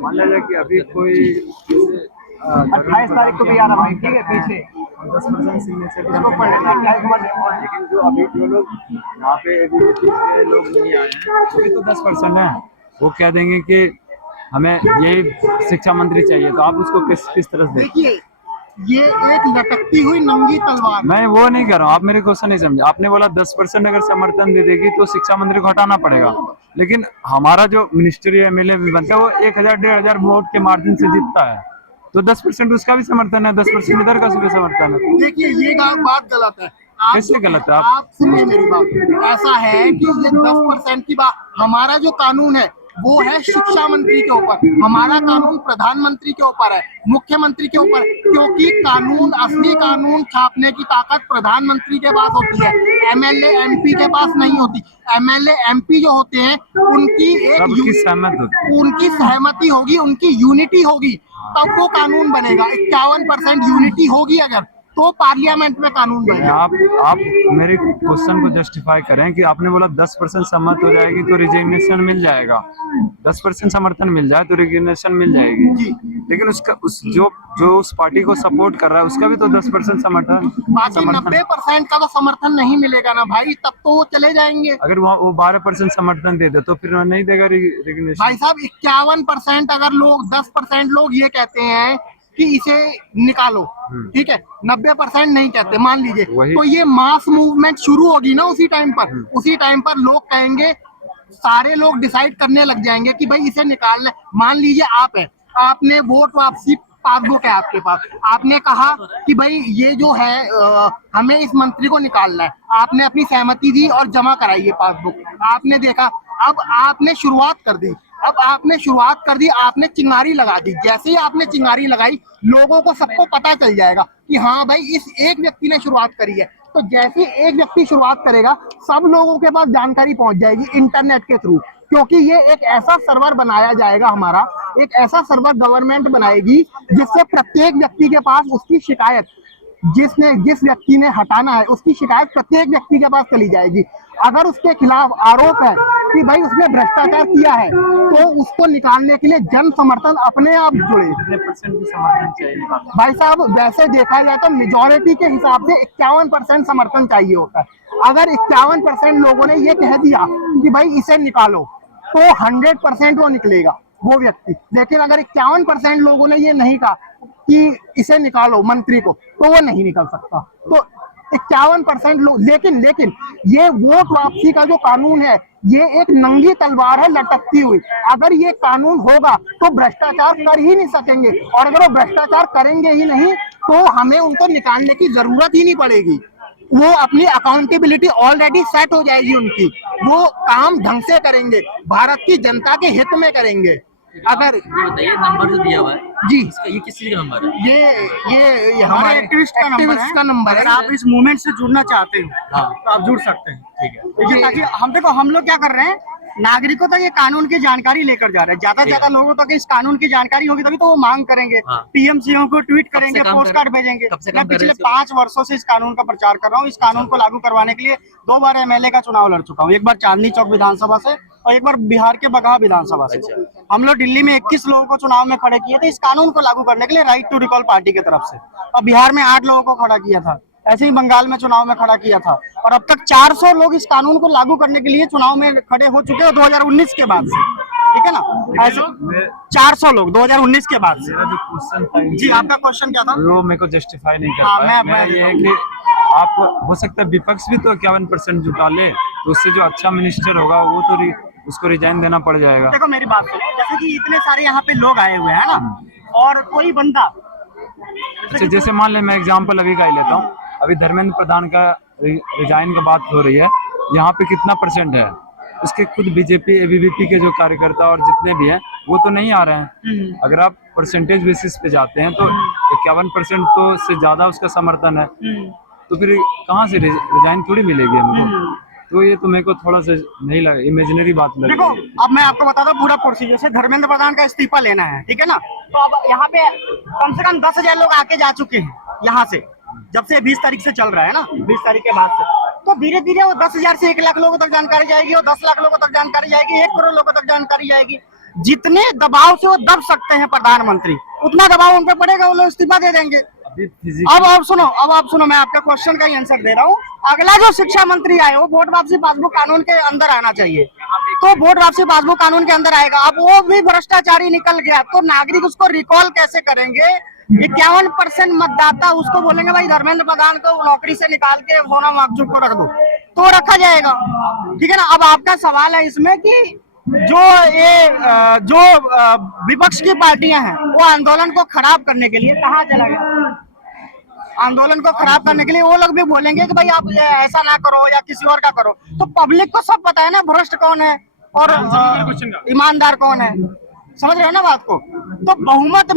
मान लीजिए कि अभी कोई 28 तारीख को भी आ रहा भाई, ठीक है पीछे 10% सिग्नेचर इसको पढ़ लेना 28 को लेकिन जो अभी जो लोग यहाँ पे एबीवीपी के लोग नहीं आए हैं वो भी तो 10% है। वो कह देंगे कि हमें यही शिक्षा मंत्री चाहिए, तो आप उसको किस तरह से देखते हैं? देखिए, ये एक लटकती हुई नंगी तलवार। मैं वो नहीं कर रहा हूँ, आप मेरे क्वेश्चन नहीं समझे। आपने बोला 10% अगर समर्थन दे देगी तो शिक्षा मंत्री को हटाना पड़ेगा, लेकिन हमारा जो मिनिस्ट्री एमएलए भी बनता है वो 1000-1500 वोट के मार्जिन से जीतता है, तो 10% उसका भी समर्थन है, 10% इधर का भी समर्थन है। देखिए, ये बात गलत है। कैसे गलत है? आप सुनिए मेरी बात। ऐसा है कि ये 10% की बात, हमारा जो कानून है वो है शिक्षा मंत्री के ऊपर, हमारा कानून प्रधानमंत्री के ऊपर है, मुख्यमंत्री के ऊपर, क्योंकि कानून, असली कानून छापने की ताकत प्रधानमंत्री के पास होती है, एमएलए एमपी के पास नहीं होती। एमएलए एमपी जो होते हैं उनकी उनकी सहमति होगी, उनकी यूनिटी होगी, तब वो कानून बनेगा। 51% यूनिटी होगी अगर, तो पार्लियामेंट में कानून बनेगा। आप मेरे क्वेश्चन को जस्टिफाई करें कि आपने बोला 10% सम्मत हो जाएगी तो रिजिग्नेशन मिल जाएगा, 10% समर्थन मिल जाए तो रिजिग्नेशन मिल जाएगी, लेकिन उसका जो उस पार्टी को सपोर्ट कर रहा है उसका भी तो 10% समर्थन, बाकी 90% का तो समर्थन नहीं मिलेगा ना भाई, तब तो वो चले जाएंगे। अगर वो 12% समर्थन दे दे तो फिर नहीं देगा रिजिग्नेशन। भाई साहब, 51% अगर लोग, 10% लोग ये कहते हैं कि इसे निकालो, ठीक है, 90% नहीं कहते, मान लीजिए, तो ये मास मूवमेंट शुरू होगी ना उसी टाइम पर। उसी टाइम पर लोग कहेंगे, सारे लोग डिसाइड करने लग जाएंगे कि भाई इसे निकालना। मान लीजिए आप है, आपने वोट वापसी पासबुक है आपके पास, आपने कहा कि भाई ये जो है हमें इस मंत्री को निकालना है, आपने अपनी सहमति दी और जमा कराई है पासबुक, आपने देखा, अब आपने शुरुआत कर दी, आपने चिंगारी लगा दी। जैसे ही आपने चिंगारी लगाई, लोगों को सबको पता चल जाएगा कि हाँ भाई इस एक व्यक्ति ने शुरुआत करी है। तो जैसे एक व्यक्ति शुरुआत करेगा, सब लोगों के पास जानकारी पहुंच जाएगी इंटरनेट के थ्रू, क्योंकि ये एक ऐसा सर्वर बनाया जाएगा, हमारा एक ऐसा सर्वर गवर्नमेंट बनाएगी जिससे प्रत्येक व्यक्ति के पास उसकी शिकायत, जिस व्यक्ति ने हटाना है उसकी शिकायत प्रत्येक व्यक्ति के पास चली जाएगी। अगर उसके खिलाफ आरोप है कि भाई उसने भ्रष्टाचार किया है, तो उसको निकालने के लिए जन समर्थन अपने आप जुड़े। कितने परसेंट की समर्थन चाहिए? भाई साहब, वैसे देखा जाए तो मेजोरिटी के हिसाब से 51% समर्थन चाहिए होता है। अगर 51% लोगों ने ये कह दिया कि भाई इसे निकालो, तो 100% वो निकलेगा वो व्यक्ति। लेकिन अगर 51% लोगों ने ये नहीं कहा कि इसे निकालो मंत्री को, तो वो नहीं निकल सकता। तो 51% लोग, लेकिन ये वोट वापसी का जो कानून है, ये एक नंगी तलवार है लटकती हुई। अगर ये कानून होगा तो भ्रष्टाचार कर ही नहीं सकेंगे, और अगर वो भ्रष्टाचार करेंगे ही नहीं तो हमें उनको निकालने की जरूरत ही नहीं पड़ेगी। वो अपनी अकाउंटेबिलिटी ऑलरेडी सेट हो जाएगी उनकी, वो काम ढंग से करेंगे, भारत की जनता के हित में करेंगे। अगर ये बताइए, नंबर जो दिया हुआ है जी, ये किस चीज का नंबर है? ये हमारे एक्टिविस्ट का नंबर है। अगर आप इस मूवमेंट से जुड़ना चाहते हो तो आप जुड़ सकते हैं, ठीक है। देखिए, ताकि हम लोग क्या कर रहे हैं, नागरिकों तक ये कानून की जानकारी लेकर जा रहे हैं। ज्यादा से ज्यादा लोगों तक इस कानून की जानकारी होगी तभी तो वो मांग करेंगे, पीएम सीएम को ट्वीट करेंगे, पोस्ट कार्ड भेजेंगे। मैं पिछले 5 वर्षों से इस कानून का प्रचार कर रहा हूँ। इस कानून को लागू करवाने के लिए 2 बार एमएलए का चुनाव लड़ चुका हूँ, एक बार चांदनी चौक विधानसभा से और एक बार बिहार के बगहा विधानसभा से। हम लोग दिल्ली में 21 लोगों को चुनाव में खड़े किए थे इस कानून को लागू करने के लिए, राइट टू रिकॉल पार्टी की तरफ से, और बिहार में 8 लोगों को खड़ा किया था। ऐसे ही बंगाल में चुनाव में खड़ा किया था, और अब तक 400 लोग इस कानून को लागू करने के लिए चुनाव में खड़े हो चुके हैं 2019 के बाद से, ठीक है ना। ऐसे 400 लोग 2019 के बाद से। मेरा जो क्वेश्चन था जी, आपका क्वेश्चन क्या था? वो मेरे को जस्टिफाई नहीं कर पाया। मेरा ये है कि आप, हो सकता है विपक्ष भी तो 51% जुटा ले, तो उससे जो अच्छा मिनिस्टर होगा वो तो उसको रिजाइन देना पड़ जाएगा। देखो मेरी बात सुनो, जैसे कि इतने सारे यहाँ पे लोग आए हुए हैं ना, और कोई बंदा, अच्छा जैसे मान ले, मैं एग्जांपल अभी का ही लेता हूँ, अभी धर्मेंद्र प्रधान का रिजाइन का बात हो रही है, यहाँ पे कितना % है? उसके खुद बीजेपी एबीवीपी के जो कार्यकर्ता और जितने भी हैं वो तो नहीं आ रहे हैं। अगर आप परसेंटेज बेसिस पे जाते हैं तो 51% तो से ज्यादा उसका समर्थन है, तो फिर कहाँ से रिजाइन थोड़ी मिलेगी हमको। तो ये तो मेरे को थोड़ा सा नहीं लगा, इमेजिनरी बात लगी। देखो अब मैं आपको बताता हूँ पूरा प्रोसीजर। से धर्मेंद्र प्रधान का इस्तीफा लेना है, ठीक है ना, तो अब यहाँ पे कम से कम 10,000 लोग आके जा चुके हैं यहाँ से, जब से 20 तारीख से चल रहा है ना, 20 तारीख के बाद से। तो धीरे धीरे वो 10,000 से 1 लाख लोगों तक जानकारी जाएगी, और 10 लाख लोगों तक जानकारी जाएगी, 1 करोड़ लोगों तक जानकारी जाएगी। जितने दबाव से वो दब सकते हैं प्रधानमंत्री, उतना दबाव उन पे पड़ेगा, वो लोग इस्तीफा दे देंगे। अभी फिजिकल अब आप सुनो, मैं आपका क्वेश्चन का ही आंसर दे रहा हूँ। अगला जो शिक्षा मंत्री आए वो वोट वापसी पासबुक कानून के अंदर आना चाहिए, तो वोट वापसी पासबुक कानून के अंदर आएगा। अब वो भी भ्रष्टाचारी निकल गया तो नागरिक उसको रिकॉल कैसे करेंगे? 51% मतदाता उसको बोलेंगे भाई धर्मेंद्र प्रधान को नौकरी से निकाल के सोना माकचुक को रख दो, तो रखा जाएगा, ठीक है ना। अब आपका सवाल है इसमें कि जो विपक्ष की पार्टियां हैं वो आंदोलन को खराब करने के लिए, कहाँ चला गया, आंदोलन को खराब करने के लिए वो लोग भी बोलेंगे कि भाई आप ऐसा ना करो या किसी और का करो। तो पब्लिक को सब पता है ना भ्रष्ट कौन है और ईमानदार कौन है, समझ रहे हो ना बात को। तो बहुमत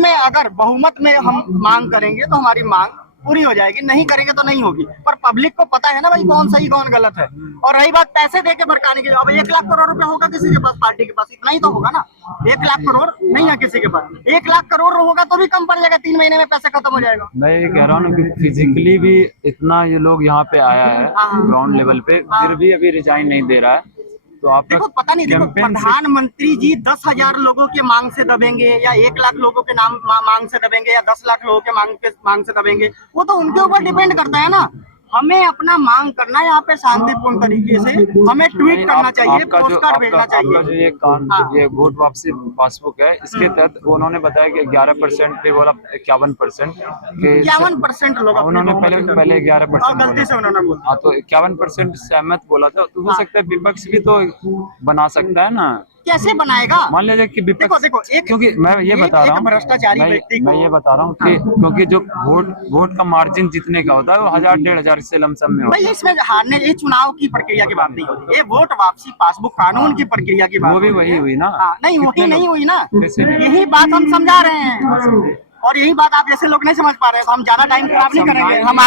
में हम मांग करेंगे तो हमारी मांग पूरी हो जाएगी, नहीं करेंगे तो नहीं होगी। पर पब्लिक को पता है ना भाई कौन सही कौन गलत है। और रही बात पैसे दे के भड़काने की, अब 1 लाख करोड़ रुपए होगा किसी के पास, पार्टी के पास इतना ही तो होगा ना। 1 लाख करोड़ नहीं है किसी के पास, 1 लाख करोड़ होगा तो भी कम पड़ जाएगा, 3 महीने में पैसा खत्म हो जाएगा। मैं ये कह रहा हूँ कि फिजिकली भी इतना ये लोग यहाँ पे आया है ग्राउंड लेवल पे, फिर भी अभी रिजाइन नहीं दे रहा है। तो आप देखो पता नहीं, देखो प्रधानमंत्री जी 10,000 लोगों के मांग से दबेंगे या 1 लाख लोगों के नाम मांग से दबेंगे या 10 लाख लोगों के मांग से दबेंगे, वो तो उनके ऊपर डिपेंड करता है ना। हमें अपना मांग करना है यहाँ पे शांतिपूर्ण तरीके से, हमें ट्वीट करना चाहिए, पोस्ट कार्ड भेजना चाहिए। जो ये वोट वापसी पासबुक है, इसके तहत उन्होंने बताया कि 11% पे बोला 51% 51% लोग उन्होंने पहले 11% गलती से उन्होंने बोला। हाँ, तो 51% सहमत बोला था। तो हो सकता है विपक्ष भी तो बना सकता है ना, कैसे बनाएगा? मान लीजिए कि विपक्ष, देखो क्योंकि मैं ये बता रहा हूँ भ्रष्टाचारी व्यक्ति को, मैं ये बता रहा हूँ कि क्योंकि जो वोट का मार्जिन जीतने का होता है वो 1000-1500 से लमसम में होता है। भाई इसमें हारने, ये चुनाव की प्रक्रिया की बात नहीं होती, ये वोट वापसी पासबुक कानून की प्रक्रिया की बात। वो भी वही हुई ना। नहीं वही नहीं हुई ना, कैसे? यही बात हम समझा रहे हैं और यही बात आप जैसे लोग नहीं समझ पा रहे हैं, तो हम ज्यादा टाइम खराब नहीं करेंगे। हम